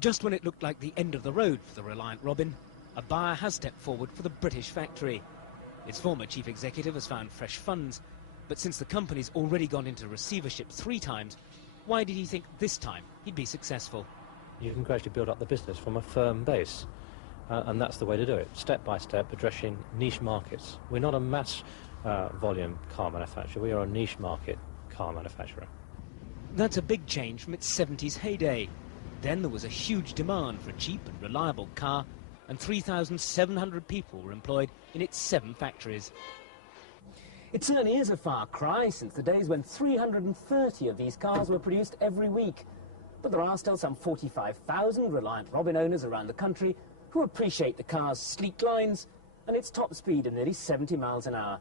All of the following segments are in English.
Just when it looked like the end of the road for the Reliant Robin, a buyer has stepped forward for the British factory. Its former chief executive has found fresh funds, but since the company's already gone into receivership 3 times, why did he think this time he'd be successful? You can gradually build up the business from a firm base, and that's the way to do it, step by step, addressing niche markets. We're not a mass volume car manufacturer, we are a niche market car manufacturer. That's a big change from its 70s heyday. Then there was a huge demand for a cheap and reliable car, and 3,700 people were employed in its 7 factories. It certainly is a far cry since the days when 330 of these cars were produced every week. But there are still some 45,000 Reliant Robin owners around the country who appreciate the car's sleek lines and its top speed of nearly 70 miles an hour.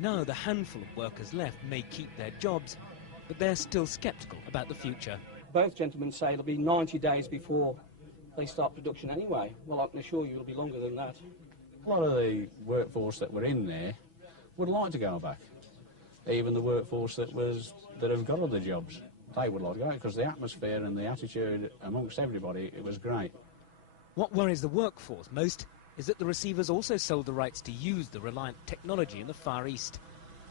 Now the handful of workers left may keep their jobs, but they're still sceptical about the future. Both gentlemen say it'll be 90 days before they start production anyway. Well, I can assure you it'll be longer than that. A lot of the workforce that were in there would like to go back. Even the workforce that have got other jobs, they would like to go because the atmosphere and the attitude amongst everybody, it was great. What worries the workforce most is that the receivers also sold the rights to use the Reliant technology in the Far East.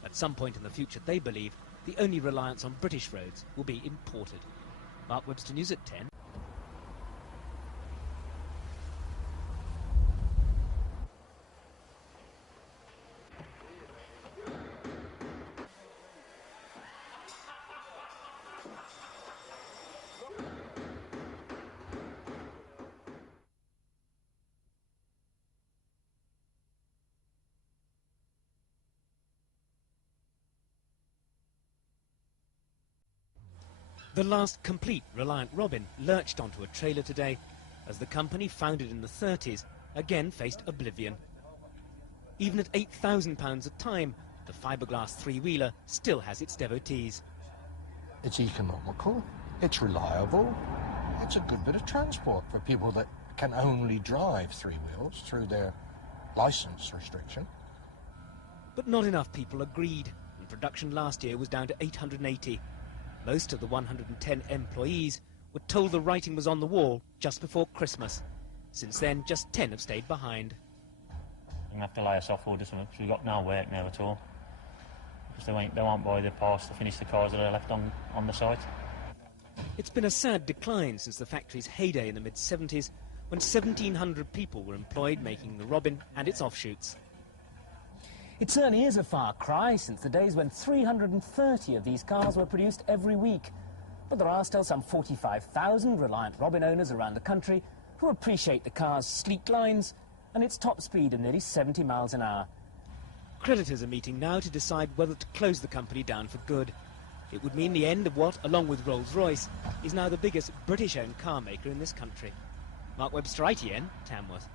At some point in the future, they believe the only reliance on British roads will be imported. Mark Webster, News at 10. The last complete Reliant Robin lurched onto a trailer today as the company, founded in the 30s, again faced oblivion. Even at £8,000 a time, the fiberglass 3-wheeler still has its devotees. It's economical, it's reliable, it's a good bit of transport for people that can only drive 3 wheels through their licence restriction. But not enough people agreed, and production last year was down to 880. Most of the 110 employees were told the writing was on the wall just before Christmas. Since then, just 10 have stayed behind. We have to lay us off order something because we've got no work now at all. Because they won't buy the parts to finish the cars that are left on the site. It's been a sad decline since the factory's heyday in the mid-70s, when 1,700 people were employed making the Robin and its offshoots. It certainly is a far cry since the days when 330 of these cars were produced every week. But there are still some 45,000 Reliant Robin owners around the country who appreciate the car's sleek lines and its top speed of nearly 70 miles an hour. Creditors are meeting now to decide whether to close the company down for good. It would mean the end of what, along with Rolls-Royce, is now the biggest British-owned car maker in this country. Mark Webster, ITN, Tamworth.